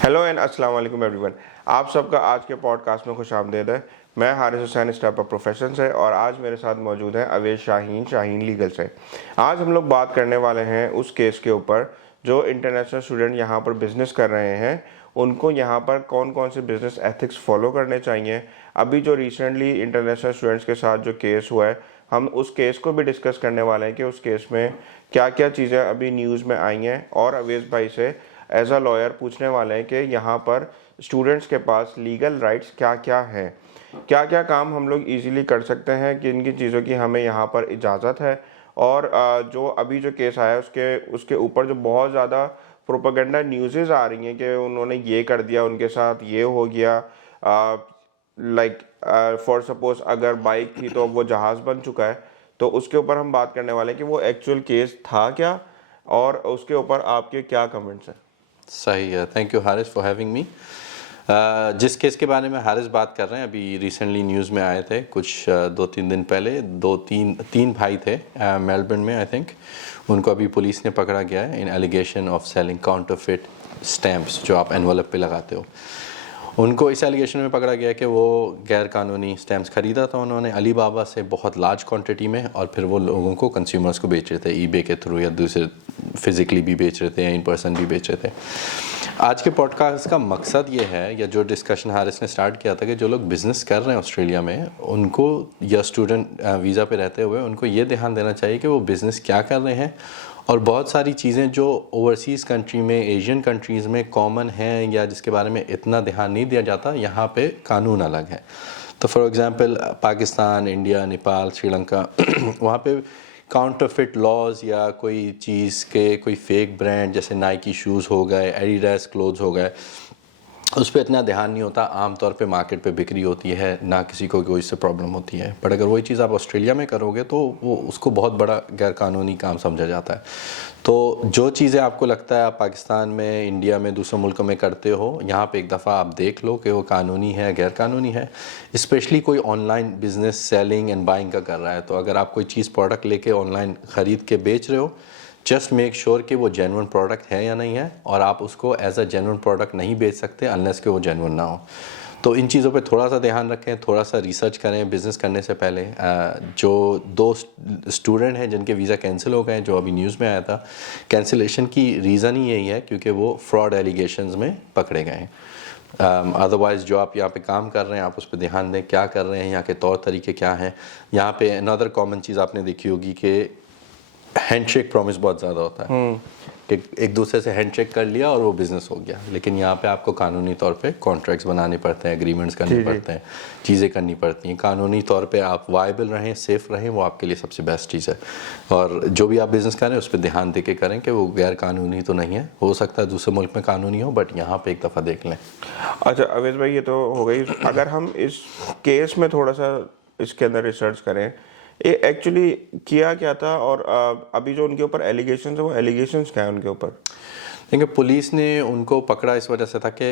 Hello and अस्सलाम वालेकुम everyone. आप सबका आज के पॉडकास्ट में खुश आमदीद है। मैं Haris Hussain, step up profession से, और आज मेरे साथ मौजूद हैं अवेश शाहीन लीगल से। आज हम लोग बात करने वाले हैं उस केस के ऊपर जो इंटरनेशनल स्टूडेंट यहाँ पर बिज़नेस कर रहे हैं, उनको यहाँ पर कौन कौन से बिज़नेस एथिक्स फॉलो करने चाहिए। अभी जो रिसेंटली इंटरनेशनल स्टूडेंट्स के साथ जो केस हुआ है, हम उस केस को भी डिस्कस करने वाले हैं कि उस केस में क्या क्या चीज़ें अभी न्यूज़ में आई हैं, और अवेश भाई से एज अ लॉयर पूछने वाले हैं कि यहाँ पर स्टूडेंट्स के पास लीगल राइट्स क्या क्या हैं, क्या क्या काम हम लोग इजीली कर सकते हैं, किन किन चीज़ों की हमें यहाँ पर इजाज़त है। और जो अभी जो केस आया है उसके ऊपर जो बहुत ज़्यादा प्रोपेगेंडा न्यूज़ेज़ आ रही हैं कि उन्होंने ये कर दिया, उनके साथ ये हो गया। लाइक फॉर सपोज अगर बाइक थी तो वो जहाज़ बन चुका है, तो उसके ऊपर हम बात करने वाले हैं कि वो एक्चुअल केस था क्या, और उसके ऊपर आपके क्या कमेंट्स हैं। सही है। Thank you Haris for having me. जिस केस के बारे में हारिस बात कर रहे हैं अभी रिसेंटली न्यूज़ में आए थे कुछ 2-3 दिन पहले। तीन भाई थे मेलबर्न में आई थिंक। उनको अभी पुलिस ने पकड़ा गया है in allegation of selling counterfeit stamps जो आप एनवलप पे लगाते हो। उनको इस एलिगेशन में पकड़ा गया कि वो गैर कानूनी स्टैम्प्स ख़रीदा था उन्होंने अली बाबा से बहुत लार्ज क्वांटिटी में, और फिर वो लोगों को कंज्यूमर्स को बेच रहे थे ईबे के थ्रू, या दूसरे फिज़िकली भी बेच रहे थे या इन पर्सन भी बेच रहे थे। आज के पॉडकास्ट का मकसद ये है, या जो डिस्कशन हारिस ने स्टार्ट किया था, कि जो लोग बिज़नेस कर रहे हैं ऑस्ट्रेलिया में उनको, या स्टूडेंट वीज़ा पे रहते हुए, उनको ये ध्यान देना चाहिए कि वो बिज़नेस क्या कर रहे हैं। और बहुत सारी चीज़ें जो ओवरसीज़ कंट्री में, एशियन कंट्रीज़ में कॉमन हैं या जिसके बारे में इतना ध्यान नहीं दिया जाता, यहाँ पे कानून अलग है। तो for example Pakistan, India, Nepal, Sri Lanka वहाँ पे काउंटरफिट लॉज या कोई चीज़ के कोई फेक ब्रांड जैसे नाइकी शूज़ हो गए, एडिडास क्लोथ्स हो गए, उस पर इतना ध्यान नहीं होता। आम तौर पे मार्केट पे बिक्री होती है, ना किसी को कोई इससे प्रॉब्लम होती है। बट अगर वही चीज़ आप ऑस्ट्रेलिया में करोगे तो वो उसको बहुत बड़ा गैर कानूनी काम समझा जाता है। तो जो चीज़ें आपको लगता है आप पाकिस्तान में, इंडिया में, दूसरे मुल्कों में करते हो, यहाँ पे एक दफ़ा आप देख लो कि वो कानूनी है गैर कानूनी है। स्पेशली कोई online business selling and buying का कर रहा है, तो अगर आप कोई चीज़ प्रोडक्ट लेके ऑनलाइन ख़रीद के बेच रहे हो, जस्ट मेक श्योर कि वो जेन्युइन प्रोडक्ट है या नहीं है, और आप उसको एज अ जेन्युइन प्रोडक्ट नहीं बेच सकते अनलेस कि वो जेन्युइन ना हो। तो इन चीज़ों पे थोड़ा सा ध्यान रखें, थोड़ा सा रिसर्च करें बिज़नेस करने से पहले। जो 2 स्टूडेंट हैं जिनके वीज़ा कैंसिल हो गए, जो अभी न्यूज़ में आया था, कैंसिलेशन की रीज़न ही यही है क्योंकि वो फ्रॉड एलिगेशंस में पकड़े गए हैं। अदरवाइज़ जो आप यहाँ पे काम कर रहे हैं आप उस पर ध्यान दें, क्या कर रहे हैं, यहाँ के तौर तरीके क्या हैं। यहाँ पे अनदर कॉमन चीज़ आपने देखी होगी कि हैंडशेक प्रॉमिस बहुत ज़्यादा होता है कि एक दूसरे से हैंडशेक कर लिया और वो बिज़नेस हो गया। लेकिन यहाँ पे आपको कानूनी तौर पे कॉन्ट्रैक्ट्स बनाने पड़ते हैं, एग्रीमेंट्स करने पड़ते हैं, चीज़ें करनी पड़ती हैं। कानूनी तौर पे आप वायबल रहें, सेफ़ रहें, वो आपके लिए सबसे बेस्ट चीज़ है। और जो भी आप बिज़नेस करें उस पर ध्यान दे के करें कि वो गैर कानूनी तो नहीं है। हो सकता है दूसरे मुल्क में कानूनी हो, बट यहाँ पर एक दफ़ा देख लें। अच्छा अवेश भाई, ये तो हो गई। अगर हम इस केस में थोड़ा सा इसके अंदर रिसर्च करें, ये एक्चुअली किया क्या था, और अभी जो उनके ऊपर एलिगेशंस है वो एलिगेशंस क्या है उनके ऊपर? देखिए, पुलिस ने उनको पकड़ा इस वजह से था कि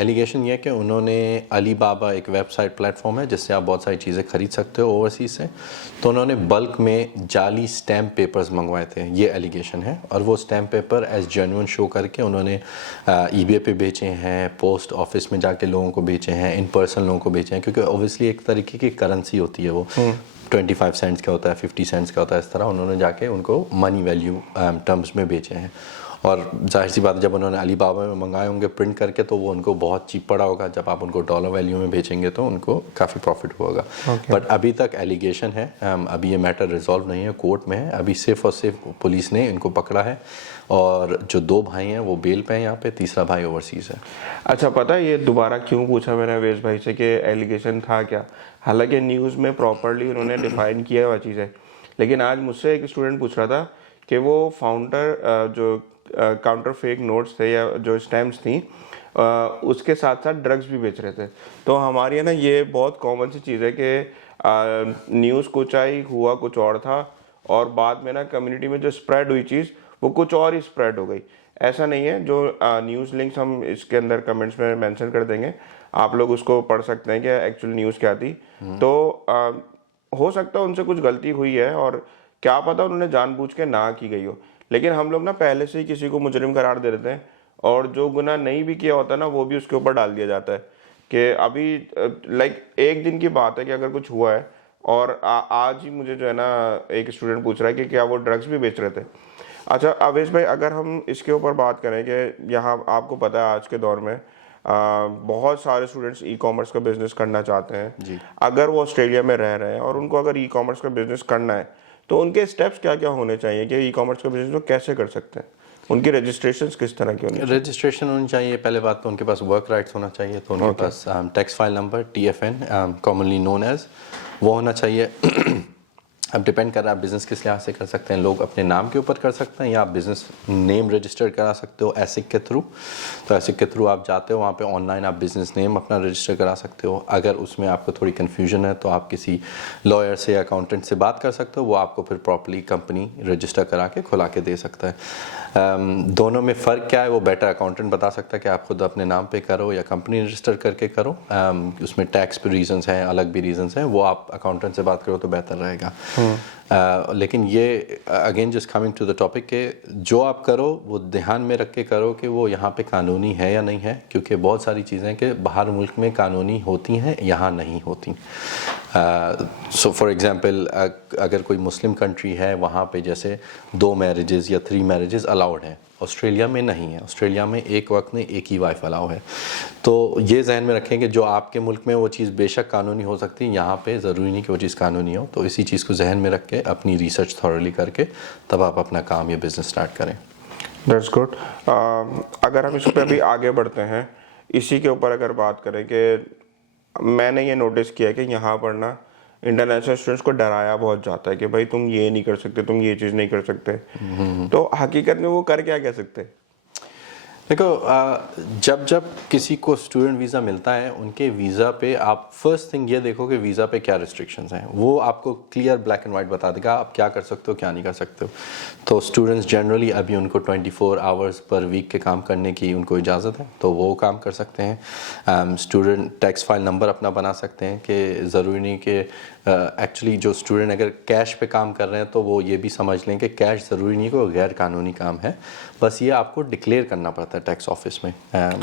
एलिगेशन ये है कि उन्होंने अली बाबा एक वेबसाइट प्लेटफॉर्म है जिससे आप बहुत सारी चीज़ें खरीद सकते हो ओवरसीज़ से, तो उन्होंने बल्क में जाली स्टैम्प पेपर्स मंगवाए थे, ये एलिगेशन है। और वो stamp paper as genuine show करके उन्होंने ईबे पे बेचे हैं, पोस्ट ऑफिस में जाके लोगों को बेचे हैं, इन पर्सन लोगों को बेचे हैं, क्योंकि ओबियसली एक तरीके की करेंसी होती है वो। 25 सेंट्स का होता है, 50 सेंट्स का होता है, इस तरह उन्होंने जाके उनको मनी वैल्यू टर्म्स में बेचे हैं। और जाहिर सी बात है, जब उन्होंने अली बाबा में मंगाए होंगे प्रिंट करके तो वो उनको बहुत चीप पड़ा होगा। जब आप उनको डॉलर वैल्यू में बेचेंगे तो उनको काफ़ी प्रॉफिट होगा। बट अभी तक एलिगेशन है, अभी ये मैटर रिजॉल्व नहीं है, कोर्ट में है। अभी सिर्फ और सिर्फ पुलिस ने इनको पकड़ा है, और जो 2 भाई हैं वो बेल पे हैं यहाँ पे, तीसरा भाई ओवरसीज़ है। अच्छा, पता है ये दोबारा क्यों पूछा मैंने अवेश भाई से कि एलिगेशन था क्या? हालांकि न्यूज़ में प्रॉपरली उन्होंने डिफाइन किया हुआ चीज़ है, लेकिन आज मुझसे एक स्टूडेंट पूछ रहा था कि वो फाउंडर जो काउंटर फेक नोट्स थे या जो स्टैम्प्स थी, उसके साथ साथ ड्रग्स भी बेच रहे थे। तो हमारे यहाँ ना ये बहुत कॉमन सी चीज़ है कि न्यूज़ कुछ आई, हुआ कुछ और था, और बाद में ना कम्युनिटी में जो स्प्रेड हुई चीज़ वो कुछ और ही स्प्रेड हो गई। ऐसा नहीं है। जो न्यूज़ लिंक्स हम इसके अंदर कमेंट्स में मेंशन कर देंगे, आप लोग उसको पढ़ सकते हैं कि एक्चुअल न्यूज़ क्या थी। तो हो सकता है उनसे कुछ गलती हुई है, और क्या पता उन्होंने जानबूझ के ना की गई हो, लेकिन हम लोग ना पहले से ही किसी को मुजरिम करार दे देते हैं, और जो गुनाह नहीं भी किया होता ना वो भी उसके ऊपर डाल दिया जाता है कि अभी लाइक एक दिन की बात है कि अगर कुछ हुआ है और आज ही मुझे जो है ना एक स्टूडेंट पूछ रहा है कि क्या वो ड्रग्स भी बेच रहे थे। अच्छा अवेश भाई, अगर हम इसके ऊपर बात करें कि यहाँ आपको पता है आज के दौर में बहुत सारे स्टूडेंट्स ई कॉमर्स का बिजनेस करना चाहते हैं जी। अगर वो ऑस्ट्रेलिया में रह रहे हैं और उनको अगर ई कॉमर्स का बिजनेस करना है तो उनके स्टेप्स क्या क्या होने चाहिए कि ई कॉमर्स का बिजनेस वो कैसे कर सकते हैं, उनकी रजिस्ट्रेशन किस तरह की होनी चाहिए? रजिस्ट्रेशन होनी चाहिए, पहले बात तो उनके पास वर्क राइट्स होना चाहिए, तो उनके पास tax file number TFN commonly known as वो होना चाहिए। अब डिपेंड कर रहा है बिज़नेस किस लिहाज से कर सकते हैं, लोग अपने नाम के ऊपर कर सकते हैं या आप बिज़नेस नेम रजिस्टर करा सकते हो एसिक के थ्रू। तो एसिक के थ्रू आप जाते हो, वहाँ पे ऑनलाइन आप बिज़नेस नेम अपना रजिस्टर करा सकते हो। अगर उसमें आपको थोड़ी कन्फ्यूजन है तो आप किसी लॉयर से या अकाउंटेंट से बात कर सकते हो, वो आपको फिर प्रॉपर्ली कंपनी रजिस्टर करा के खुला के दे सकता है। दोनों में फ़र्क क्या है वो बेटर अकाउंटेंट बता सकता है कि आप खुद अपने नाम पे करो या कंपनी रजिस्टर करके करो। उसमें टैक्स भी रीजंस हैं, अलग भी रीजंस हैं, वो आप अकाउंटेंट से बात करो तो बेहतर रहेगा। लेकिन ये again just coming to the topic के जो आप करो वो ध्यान में रख के करो कि वो यहाँ पे कानूनी है या नहीं है, क्योंकि बहुत सारी चीज़ें कि बाहर मुल्क में कानूनी होती हैं, यहाँ नहीं होती। सो फॉर एग्ज़ाम्पल अगर कोई मुस्लिम कंट्री है वहाँ पे जैसे 2 मैरिजेज़ या 3 मैरिजेज़ अलाउड हैं, ऑस्ट्रेलिया में नहीं है। ऑस्ट्रेलिया में एक वक्त में एक ही वाइफ अलाउ है। तो ये जहन में रखें कि जो आपके मुल्क में वो चीज़ बेशक कानूनी हो सकती है, यहाँ पे ज़रूरी नहीं कि वो चीज़ कानूनी हो। तो इसी चीज़ को जहन में रख के अपनी रिसर्च थॉरली करके तब आप अपना काम या बिज़नेस स्टार्ट करें। That's good. अगर हम इस पर अभी आगे बढ़ते हैं, इसी के ऊपर अगर बात करें कि मैंने ये नोटिस किया कि यहाँ पर ना इंटरनेशनल स्टूडेंट्स को डराया बहुत जाता है कि भाई तुम ये नहीं कर सकते, तुम ये चीज़ नहीं कर सकते। तो हकीकत में वो कर क्या कह सकते हैं? देखो, जब जब किसी को स्टूडेंट वीज़ा मिलता है, उनके वीज़ा पे आप फर्स्ट थिंग ये देखो कि वीज़ा पे क्या रिस्ट्रिक्शंस हैं। वो आपको क्लियर ब्लैक एंड वाइट बता देगा आप क्या कर सकते हो क्या नहीं कर सकते हो। तो स्टूडेंट्स जनरली अभी उनको 24 आवर्स पर वीक के काम करने की उनको इजाज़त है, तो वो काम कर सकते हैं। स्टूडेंट टैक्स फाइल नंबर अपना बना सकते हैं कि ज़रूरी नहीं कि एक्चुअली जो स्टूडेंट अगर कैश पे काम कर रहे हैं तो वो ये भी समझ लें कि कैश ज़रूरी नहीं कि वो गैर कानूनी काम है, बस ये आपको डिक्लेयर करना पड़ता है टैक्स ऑफिस में।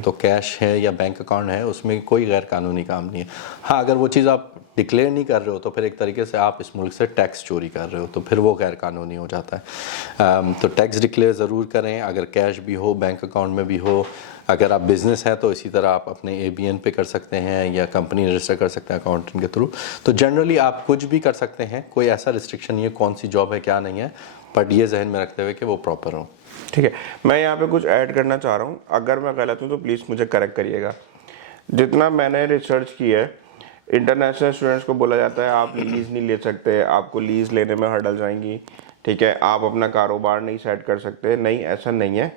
तो कैश है या बैंक अकाउंट है उसमें कोई गैर कानूनी काम नहीं है। हाँ, अगर वो चीज़ आप डिक्लेयर नहीं कर रहे हो तो फिर एक तरीके से आप इस मुल्क से टैक्स चोरी कर रहे हो, तो फिर वो गैर कानूनी हो जाता है। तो टैक्स डिक्लेयर ज़रूर करें, अगर कैश भी हो, बैंक अकाउंट में भी हो। अगर आप बिज़नेस है तो इसी तरह आप अपने ABN पे कर सकते हैं या कंपनी रजिस्टर कर सकते हैं अकाउंटेंट के थ्रू। तो जनरली आप कुछ भी कर सकते हैं, कोई ऐसा रिस्ट्रिक्शन नहीं है कौन सी जॉब है क्या नहीं है, बट ये जहन में रखते हुए कि वो प्रॉपर हो। ठीक है, मैं यहाँ पे कुछ ऐड करना चाह रहा हूँ, अगर मैं गलत हूँ तो प्लीज़ मुझे करेक्ट करिएगा। जितना मैंने रिसर्च की है, इंटरनेशनल स्टूडेंट्स को बोला जाता है आप लीज़ नहीं ले सकते, आपको लीज़ लेने में हर्डल जाएंगी, ठीक है, आप अपना कारोबार नहीं सेट कर सकते। नहीं, ऐसा नहीं है।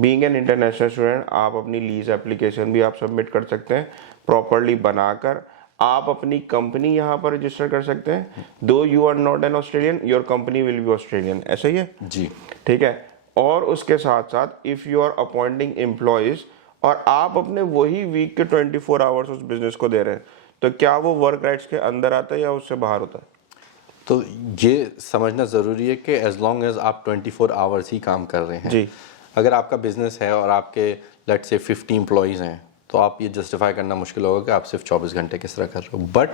बीइंग एन इंटरनेशनल स्टूडेंट आप अपनी लीज़ एप्लीकेशन भी आप सबमिट कर सकते हैं प्रॉपरली बनाकर। आप अपनी कंपनी यहाँ पर रजिस्टर कर सकते हैं। Though you are not an Australian, your company will be Australian, ऐसा ही है जी, ठीक है। और उसके साथ साथ if you are appointing employees और आप अपने वही वीक के 24 आवर्स उस बिजनेस को दे रहे हैं, तो क्या वो वर्क राइट्स के अंदर आता है या उससे बाहर होता है? तो ये समझना ज़रूरी है कि एज लॉन्ग एज आप 24 आवर्स ही काम कर रहे हैं। जी। अगर आपका बिजनेस है और आपके लेट्स से 50 एम्प्लॉयज़ हैं तो आप ये जस्टिफाई करना मुश्किल होगा कि आप सिर्फ 24 घंटे किस तरह कर रहे हो। बट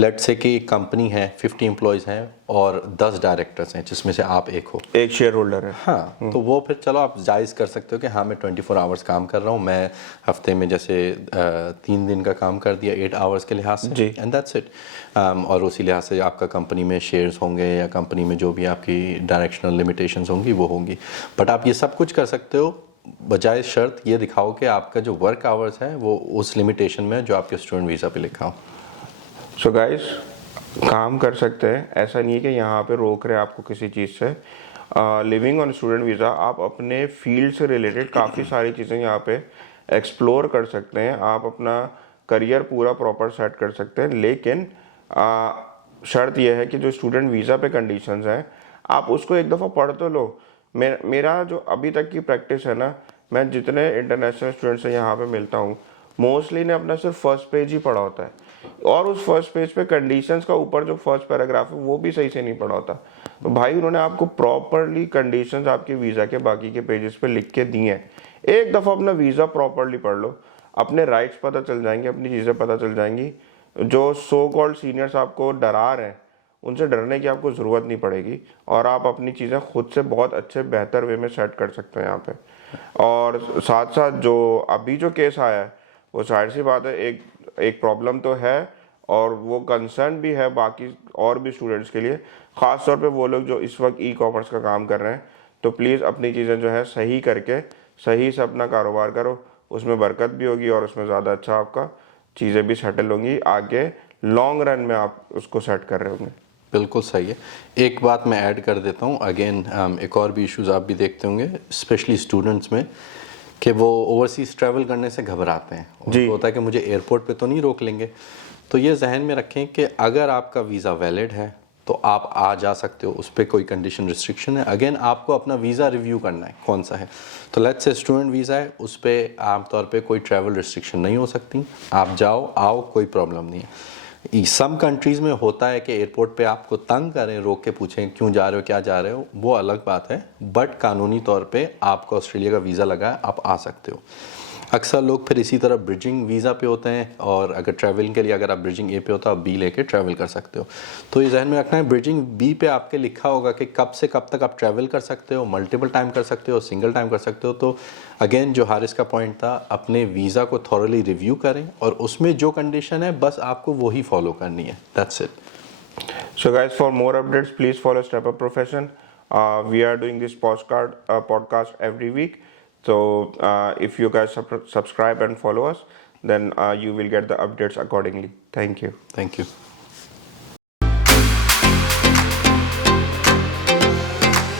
लेट्स से कि एक कंपनी है, 50 एम्प्लॉयज़ हैं और 10 डायरेक्टर्स हैं जिसमें से आप एक हो, एक शेयर होल्डर है। हाँ, तो वो फिर चलो आप जायज़ कर सकते हो कि हाँ मैं 24 आवर्स काम कर रहा हूँ, मैं हफ्ते में जैसे 3 दिन का काम कर दिया 8 आवर्स के लिहाज से, एंड दैट्स इट। और उसी लिहाज से आपका कंपनी में शेयर्स होंगे या कंपनी में जो भी आपकी डायरेक्शनल लिमिटेशंस होंगी वो होंगी। बट आप ये सब कुछ कर सकते हो बजाय शर्त ये दिखाओ कि आपका जो वर्क आवर्स है वो उस लिमिटेशन में जो आपके स्टूडेंट वीज़ा पे लिखा हो। सो गाइस, काम कर सकते हैं, ऐसा नहीं है कि यहाँ पे रोक रहे आपको किसी चीज़ से। लिविंग ऑन स्टूडेंट वीज़ा आप अपने फील्ड से रिलेटेड काफ़ी सारी चीज़ें यहाँ पे एक्सप्लोर कर सकते हैं, आप अपना करियर पूरा प्रॉपर सेट कर सकते हैं। लेकिन शर्त यह है कि जो स्टूडेंट वीज़ा पे कंडीशंस हैं आप उसको एक दफ़ा पढ़ तो लो। मेरा जो अभी तक की प्रैक्टिस है ना, मैं जितने इंटरनेशनल स्टूडेंट से यहाँ पे मिलता हूँ मोस्टली ने अपना सिर्फ फर्स्ट पेज ही पढ़ा होता है और उस फर्स्ट पेज पे कंडीशंस का ऊपर जो फर्स्ट पैराग्राफ है वो भी सही से नहीं पढ़ा होता। तो भाई उन्होंने आपको प्रॉपरली कंडीशंस आपके वीज़ा के बाकी के पेजेस पे लिख के दिए हैं। एक दफ़ा अपना वीज़ा प्रॉपरली पढ़ लो, अपने राइट्स पता चल जाएंगे, अपनी चीज़ें पता चल जाएंगी। जो सो कॉल्ड सीनियर्स आपको डरा रहे हैं उनसे डरने की आपको ज़रूरत नहीं पड़ेगी, और आप अपनी चीज़ें खुद से बहुत अच्छे बेहतर वे में सेट कर सकते हैं यहाँ पे। और साथ साथ जो अभी जो केस आया है वो जाहिर सी बात है एक प्रॉब्लम तो है, और वो कंसर्न भी है बाकी और भी स्टूडेंट्स के लिए, ख़ास तौर पे वो लोग जो इस वक्त ई-कॉमर्स का काम कर रहे हैं। तो प्लीज़ अपनी चीज़ें जो है सही करके सही से अपना कारोबार करो, उसमें बरकत भी होगी और उसमें ज़्यादा अच्छा आपका चीज़ें भी सेटल होंगी, आगे लॉन्ग रन में आप उसको सेट कर रहे होंगे। बिल्कुल सही है। एक बात मैं ऐड कर देता हूँ अगेन, एक और भी इश्यूज़ आप भी देखते होंगे स्पेशली स्टूडेंट्स में, कि वो ओवरसीज़ ट्रैवल करने से घबराते हैं। उनको होता है कि मुझे एयरपोर्ट पे तो नहीं रोक लेंगे। तो ये जहन में रखें कि अगर आपका वीज़ा वैलिड है तो आप आ जा सकते हो, उस पर कोई कंडीशन रिस्ट्रिक्शन है। अगेन आपको अपना वीज़ा रिव्यू करना है कौन सा है। तो लेट्स से स्टूडेंट वीज़ा है, उस पर आमतौर पे कोई ट्रैवल रिस्ट्रिक्शन नहीं हो सकती, आप जाओ आओ कोई प्रॉब्लम नहीं है। सम कंट्रीज़ में होता है कि एयरपोर्ट पे आपको तंग करें, रोक के पूछें क्यों जा रहे हो क्या जा रहे हो, वो अलग बात है। बट कानूनी तौर पे आपको ऑस्ट्रेलिया का वीज़ा लगा है, आप आ सकते हो। अक्सर लोग फिर इसी तरह ब्रिजिंग वीज़ा पे होते हैं, और अगर ट्रैवलिंग के लिए अगर आप ब्रिजिंग ए पे हो तो आप बी लेके ट्रैवल कर सकते हो। तो ये जहन में रखना है, ब्रिजिंग बी पे आपके लिखा होगा कि कब से कब तक आप ट्रैवल कर सकते हो, मल्टीपल टाइम कर सकते हो, सिंगल टाइम कर सकते हो। तो अगेन जो हारिस का पॉइंट था, अपने वीज़ा को थॉरली रिव्यू करें और उसमें जो कंडीशन है बस आपको वही फॉलो करनी है। That's it. So guys, for more updates, please follow Step Up Profession. We are doing this podcast every week. So if you guys subscribe and follow us, then you will get the updates accordingly. Thank you. Thank you.